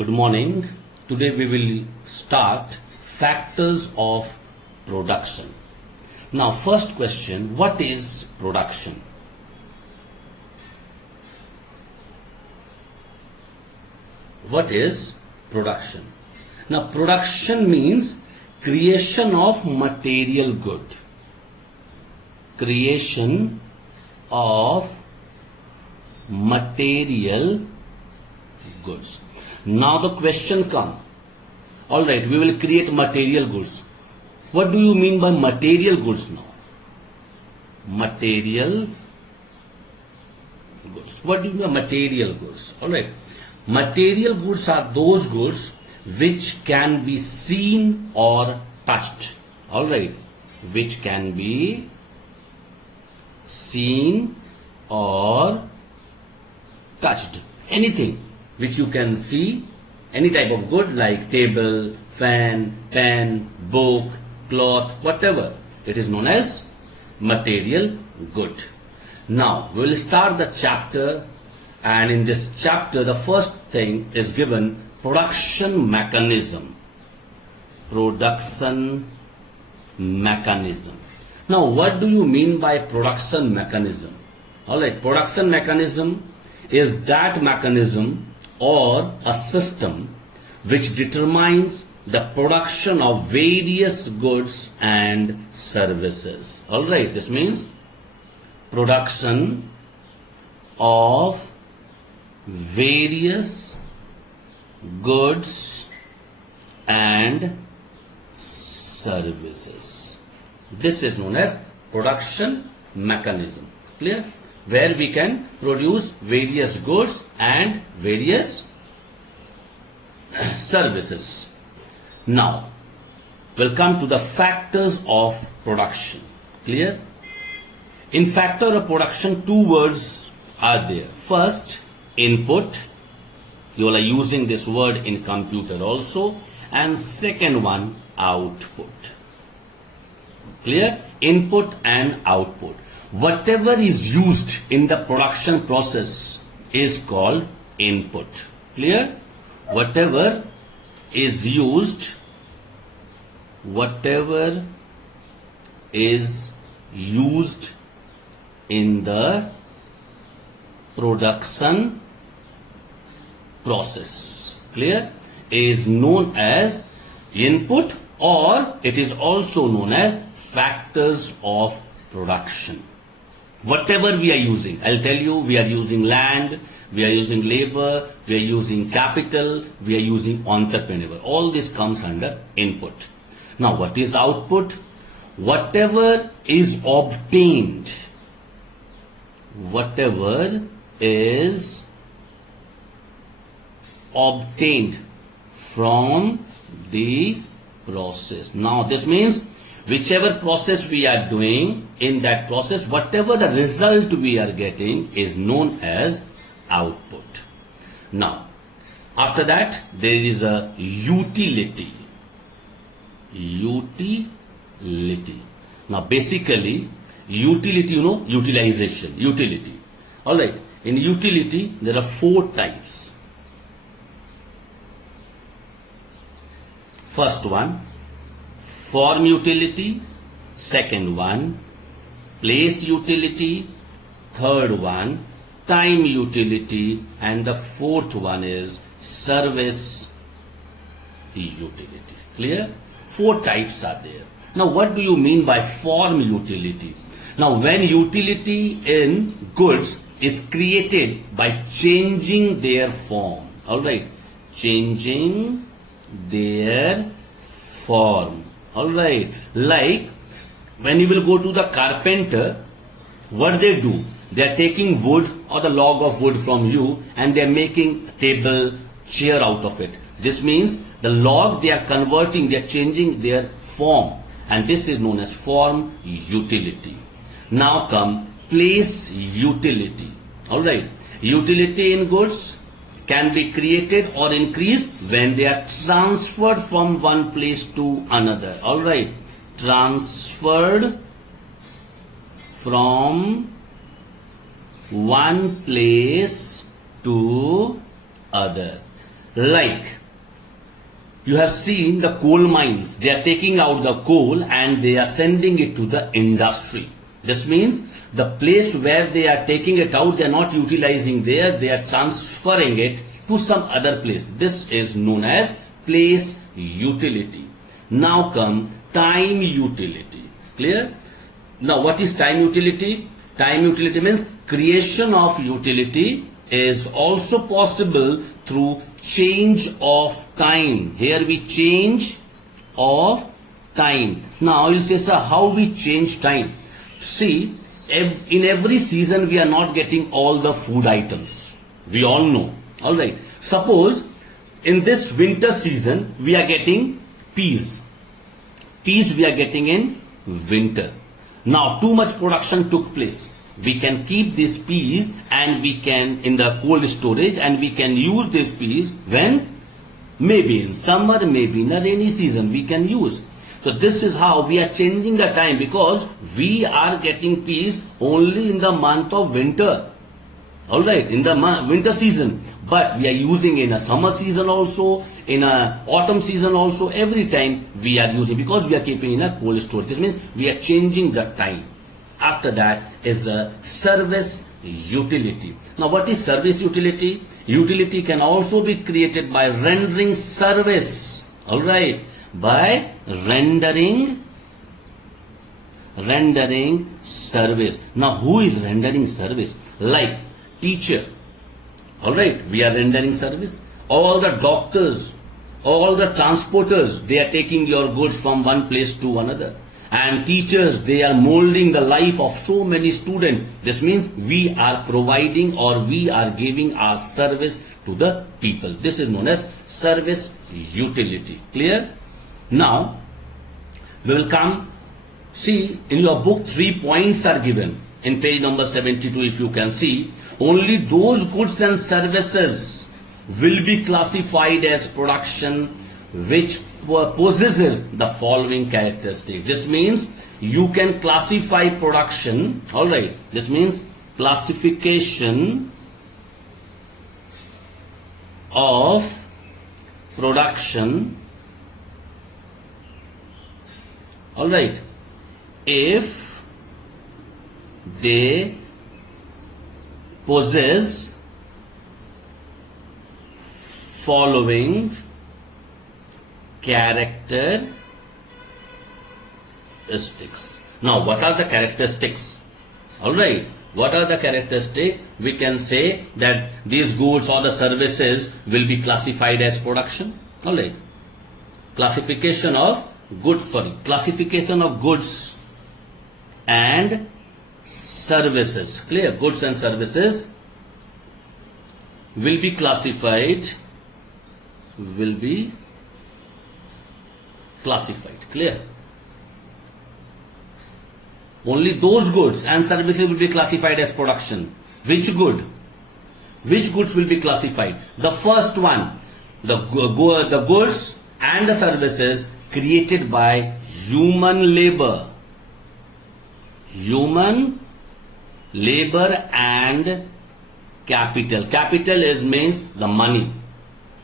Good morning. Today we will start factors of production. Now first question, what is production? What is production? Now production means creation of material good. Creation of material goods. Now the question comes, alright, we will create material goods. What do you mean by material goods now? Material goods. What do you mean by material goods? Alright, material goods are those goods which can be seen or touched. Alright, which can be seen or touched. Anything which you can see, any type of good like table, fan, pen, book, cloth, whatever, it is known as material good. Now we will start the chapter, and in this chapter the first thing is given production mechanism. Production mechanism. Now what do you mean by production mechanism? Alright, production mechanism is that mechanism or a system which determines the production of various goods and services. Alright, this means production of various goods and services. This is known as production mechanism. Clear? Where we can produce various goods and various services. Now, we'll come to the factors of production. Clear? In factor of production, two words are there. First, input. You are using this word in computer also. And second one, output. Clear? Input and output. Whatever is used in the production process is called input. Clear? Whatever is used, whatever is used in the production process, clear, is known as input, or it is also known as factors of production. Whatever we are using, I'll tell you, we are using land, we are using labor, we are using capital, we are using entrepreneur. All this comes under input. Now what is output? Whatever is obtained, whatever is obtained from the process. Now this means whichever process we are doing, in that process, whatever the result we are getting is known as output. Now, after that, there is a utility. Utility. Now, basically, utility, you know, utilization, utility. Alright, in utility, there are four types. First one, form utility. Second one, place utility. Third one, time utility. And the fourth one is service utility. Clear? Four types are there. Now what do you mean by form utility? Now when utility in goods is created by changing their form. Alright, changing their form. Alright, like when you will go to the carpenter, what they do? They are taking wood or the log of wood from you and they are making a table, chair out of it. This means the log they are converting, they are changing their form, and this is known as form utility. Now come place utility. Alright, utility in goods can be created or increased when they are transferred from one place to another. Alright, transferred from one place to other. Like, you have seen the coal mines, they are taking out the coal and they are sending it to the industry. This means the place where they are taking it out, they are not utilizing there, they are transferring it to some other place. This is known as place utility. Now come time utility. Clear? Now what is time utility? Time utility means creation of utility is also possible through change of time. Here we change of time. Now you'll say, sir, how we change time? See, in every season we are not getting all the food items. We all know. Alright. Suppose in this winter season we are getting peas. Peas we are getting in winter. Now too much production took place. We can keep these peas and we can in the cold storage and we can use these peas when maybe in summer, maybe in a rainy season we can use. So this is how we are changing the time, because we are getting peas only in the month of winter. Alright, in the winter season. But we are using in a summer season also, in a autumn season also, every time we are using, because we are keeping in a cold storage. This means we are changing the time. After that is a service utility. Now what is service utility? Utility can also be created by rendering service. Alright, by rendering service. Now who is rendering service? Like teacher. Alright, we are rendering service. All the doctors, all the transporters, they are taking your goods from one place to another. And teachers, they are molding the life of so many students. This means we are providing or we are giving our service to the people. This is known as service utility. Clear? Now, we will come, see in your book 3 points are given. In page number 72, if you can see, only those goods and services will be classified as production which possesses the following characteristics. This means you can classify production. Alright, this means classification of production. Alright, if they possess following characteristics. Now what are the characteristics? Alright, what are the characteristics? We can say that these goods or the services will be classified as production. Alright, classification of goods and services. Clear? Goods and services will be classified. Clear? Only those goods and services will be classified as production. Which good? Which goods will be classified? The first one, the goods and the services created by human labor. Human labor and capital. Capital means the money.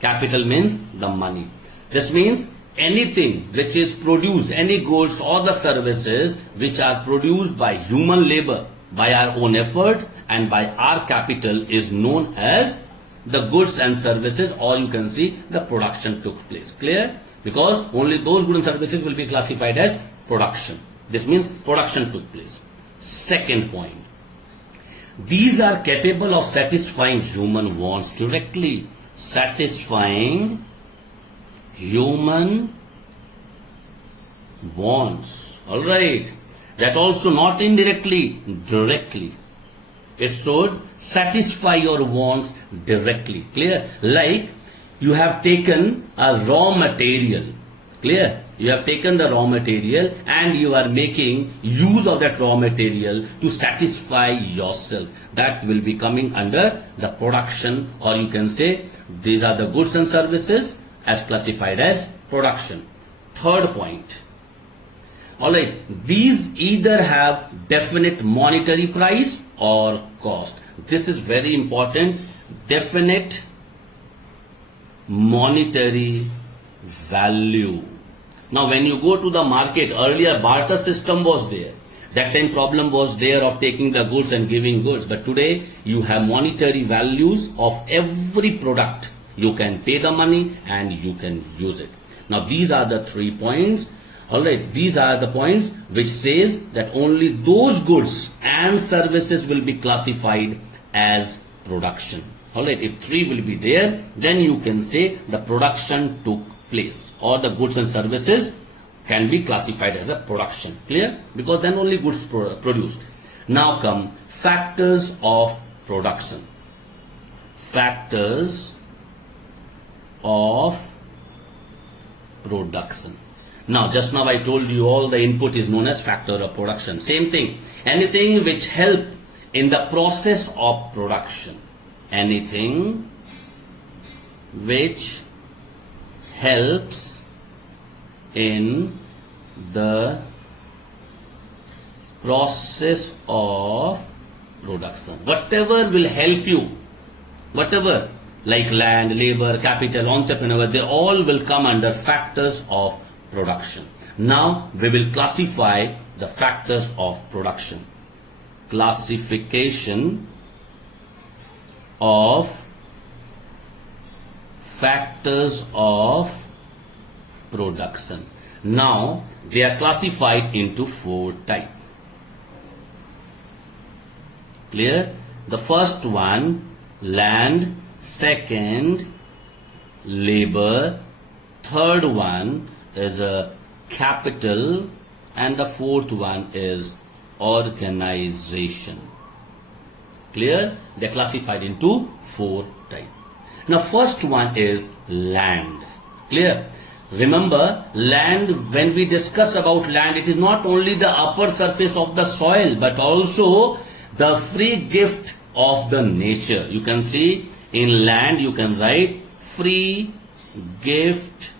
Capital means the money. This means anything which is produced, any goods or the services which are produced by human labor, by our own effort and by our capital, is known as the goods and services, or you can see the production took place. Clear? Because only those goods and services will be classified as production. This means production took place. Second point, these are capable of satisfying human wants directly. Satisfying human wants. Alright. That also not indirectly, directly. It should satisfy your wants directly. Clear? Like you have taken a raw material. Clear? You have taken the raw material and you are making use of that raw material to satisfy yourself. That will be coming under the production, or you can say these are the goods and services as classified as production. Third point. Alright, these either have definite monetary price or cost. This is very important. Definite monetary value. Now when you go to the market, earlier barter system was there. That time problem was there of taking the goods and giving goods. But today you have monetary values of every product. You can pay the money and you can use it. Now these are the 3 points. Alright, these are the points which says that only those goods and services will be classified as production. Alright, if 3 will be there, then you can say the production took place, or the goods and services can be classified as a production. Clear? Because then only goods produced. Now come factors of production. Factors of production. Now just now I told you all the input is known as factor of production. Same thing. Anything which help in the process of production. Anything which helps in the process of production. Whatever will help you, whatever, like land, labor, capital, entrepreneur, they all will come under factors of production. Now we will classify the factors of production. Classification of factors of production. Now they are classified into 4 types. Clear? The first one, land. Second, labor. Third one is a capital, and the fourth one is organization. Clear? They are classified into 4 types. Now first one is land. Clear? Remember, land, when we discuss about land, it is not only the upper surface of the soil, but also the free gift of the nature. You can see in land, you can write free gift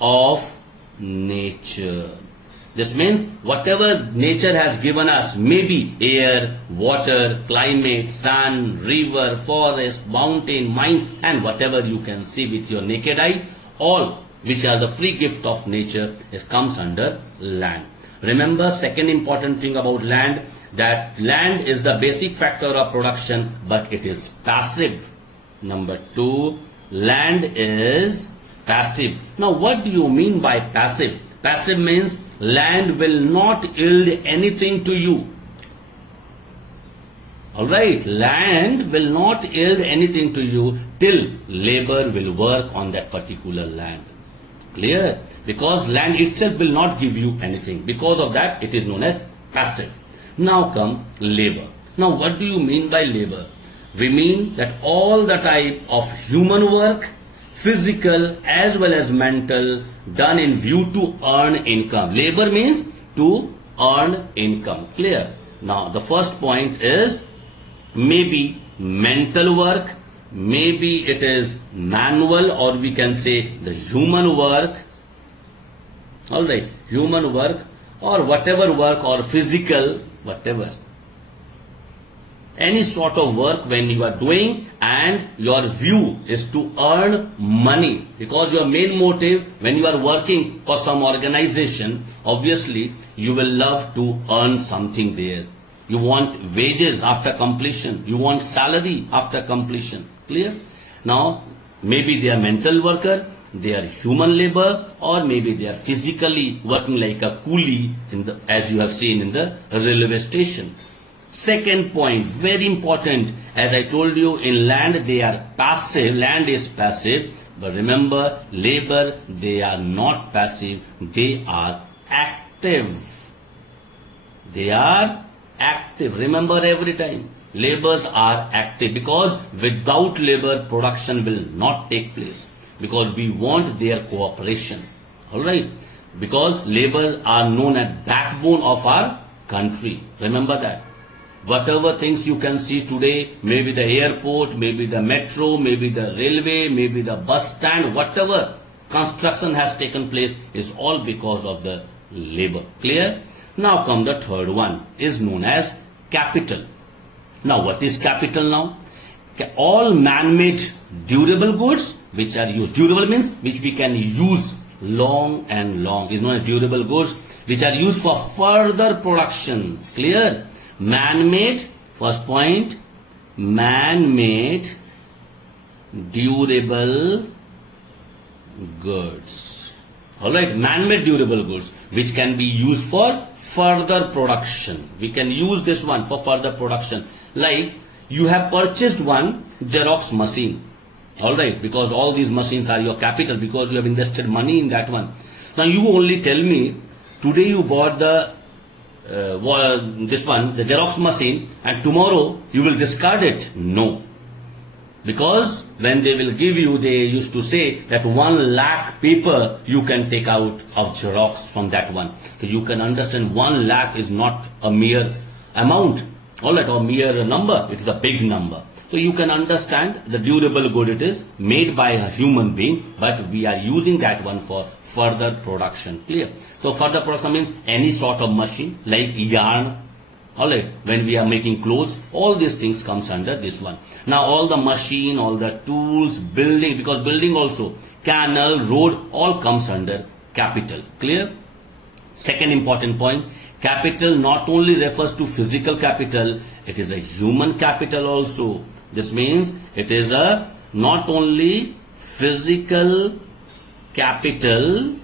of nature. This means whatever nature has given us, maybe air, water, climate, sun, river, forest, mountain, mines, and whatever you can see with your naked eye, all which are the free gift of nature comes under land. Remember, second important thing about land, that land is the basic factor of production, but it is passive. Number 2, land is passive. Now what do you mean by passive? Passive means land will not yield anything to you. Alright, land will not yield anything to you till labor will work on that particular land. Clear? Because land itself will not give you anything. Because of that, it is known as passive. Now come labor. Now what do you mean by labor? We mean that all the type of human work, physical as well as mental, done in view to earn income. Labor means to earn income. Clear? Now the first point is maybe mental work, maybe it is manual, or we can say the human work. Alright, human work or whatever work, or physical, whatever. Any sort of work when you are doing and your view is to earn money, because your main motive when you are working for some organization, obviously you will love to earn something there. You want wages after completion, you want salary after completion. Clear? Now maybe they are mental worker, they are human labor, or maybe they are physically working like a coolie as you have seen in the railway station. Second point, very important, as I told you, in land they are passive, land is passive, but remember, labor, they are not passive, they are active. They are active. Remember every time, laborers are active, because without labor, production will not take place, because we want their cooperation. Alright, because labor are known as backbone of our country. Remember that. Whatever things you can see today, maybe the airport, maybe the metro, maybe the railway, maybe the bus stand, whatever construction has taken place is all because of the labor. Clear? Now come the third one, is known as capital. Now what is capital now? all man-made durable goods which are used. Durable means which we can use long and long is known as durable goods which are used for further production. Clear? Man-made, first point, man-made durable goods. Alright, man-made durable goods which can be used for further production. We can use this one for further production. Like you have purchased one Xerox machine. Alright, because all these machines are your capital because you have invested money in that one. Now you only tell me today you bought the this one, the Xerox machine, and tomorrow you will discard it. No. Because when they will give you, they used to say that 1 lakh paper you can take out of Xerox from that one. So you can understand 1 lakh is not a mere amount, alright, or mere number. It is a big number. So you can understand the durable good it is made by a human being, but we are using that one for further production. Clear? So further production means any sort of machine like yarn. Alright, when we are making clothes, all these things comes under this one. Now all the machine, all the tools, building, because building also, canal, road, all comes under capital. Clear? Second important point, capital not only refers to physical capital, it is a human capital also. This means it is a not only physical capital,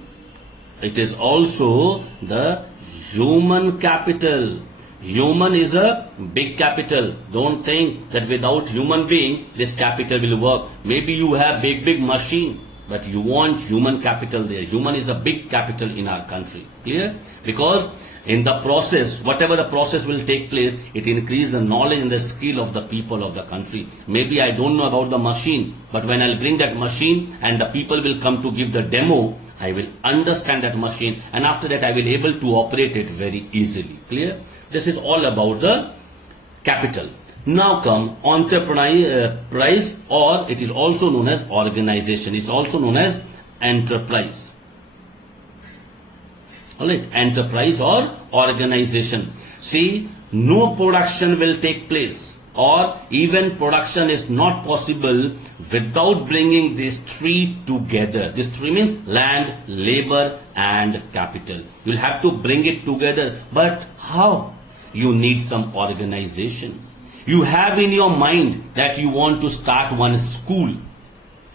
it is also the human capital. Human is a big capital. Don't think that without human being this capital will work. Maybe you have big machine, but you want human capital there. Human is a big capital in our country. Clear? Because in the process, whatever the process will take place, it increases the knowledge and the skill of the people of the country. Maybe I don't know about the machine, but when I'll bring that machine and the people will come to give the demo, I will understand that machine, and after that I will able to operate it very easily. Clear? This is all about the capital. Now come enterprise, or it is also known as organization. It's also known as enterprise. Alright, enterprise or organization. See, no production will take place, or even production is not possible without bringing these three together. These three means land, labor and capital. You'll have to bring it together. But how? You need some organization. You have in your mind that you want to start one school.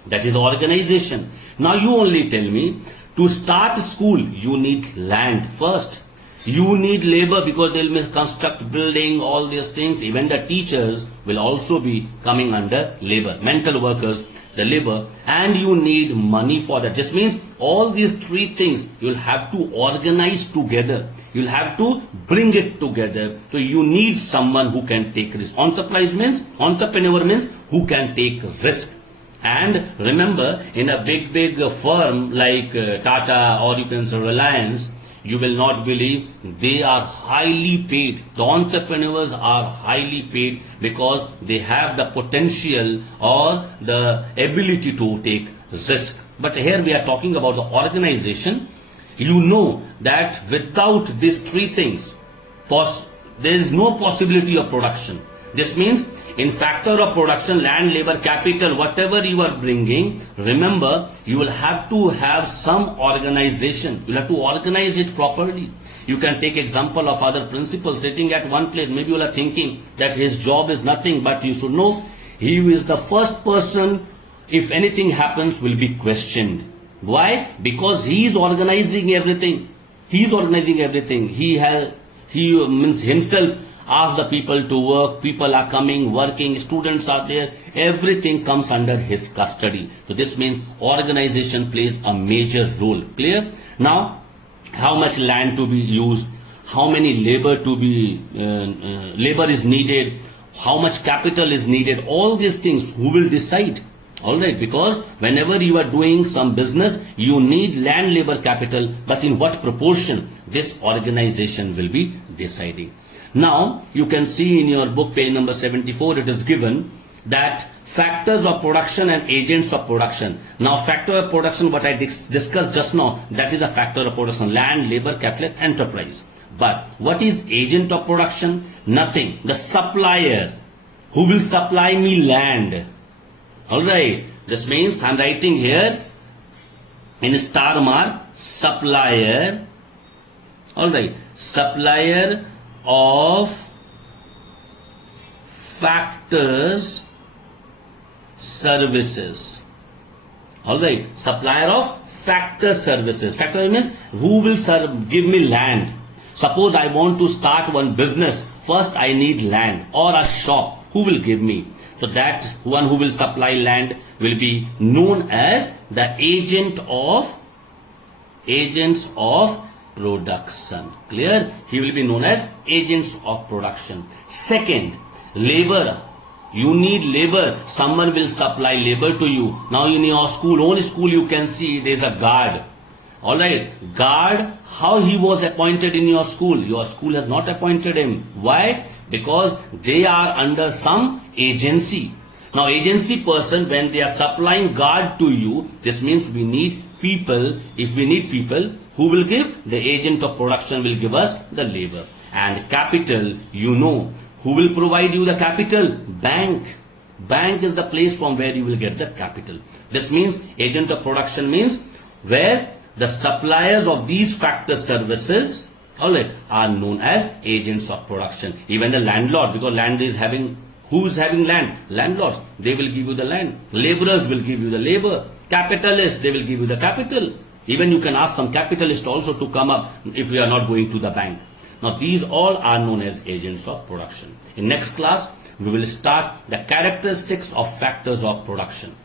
That is organization. Now you only tell me, to start school you need land first. You need labor because they will construct building, all these things. Even the teachers will also be coming under labor. Mental workers, the labor, and you need money for that. This means all these three things you'll have to organize together. You'll have to bring it together. So you need someone who can take risk. Entrepreneur means who can take risk. And remember, in a big firm like Tata, or you can say Reliance, you will not believe they are highly paid. The entrepreneurs are highly paid because they have the potential or the ability to take risk. But here we are talking about the organization. You know that without these three things, there is no possibility of production. This means in factor of production, land, labor, capital, whatever you are bringing, remember, you will have to have some organization. You will have to organize it properly. You can take example of other principals sitting at one place. Maybe you are thinking that his job is nothing, but you should know he is the first person, if anything happens, will be questioned. Why? Because he is organizing everything. He is organizing everything. He means himself ask the people to work, people are coming, working, students are there, everything comes under his custody. So this means organization plays a major role. Clear? Now, how much land to be used, how many labor is needed, how much capital is needed, all these things, who will decide? Alright, because whenever you are doing some business, you need land, labor, capital, but in what proportion? This organization will be deciding. Now, you can see in your book, page number 74, it is given that factors of production and agents of production. Now, factor of production, what I discussed just now, that is a factor of production, land, labor, capital, enterprise. But what is agent of production? Nothing. The supplier who will supply me land. Alright, this means I'm writing here in star mark, supplier. Alright, supplier of factors services. Alright, supplier of factor services. Factor means who will give me land. Suppose I want to start one business. First I need land or a shop. Who will give me? So that one who will supply land will be known as the agents of production. Clear? He will be known as agents of production. Second, labor. You need labor. Someone will supply labor to you. Now in your own school you can see there is a guard. Alright, guard, how he was appointed in your school? Your school has not appointed him. Why? Because they are under some agency. Now agency person, when they are supplying guard to you, this means we need people. If we need people, who will give? The agent of production will give us the labor. And capital, you know, who will provide you the capital? Bank. Bank is the place from where you will get the capital. This means agent of production means where the suppliers of these factor services, alright, are known as agents of production. Even the landlord, because land is having, who is having land? Landlords, they will give you the land. Laborers will give you the labor. Capitalists, they will give you the capital. Even you can ask some capitalist also to come up if we are not going to the bank. Now these all are known as agents of production. In next class, we will start the characteristics of factors of production.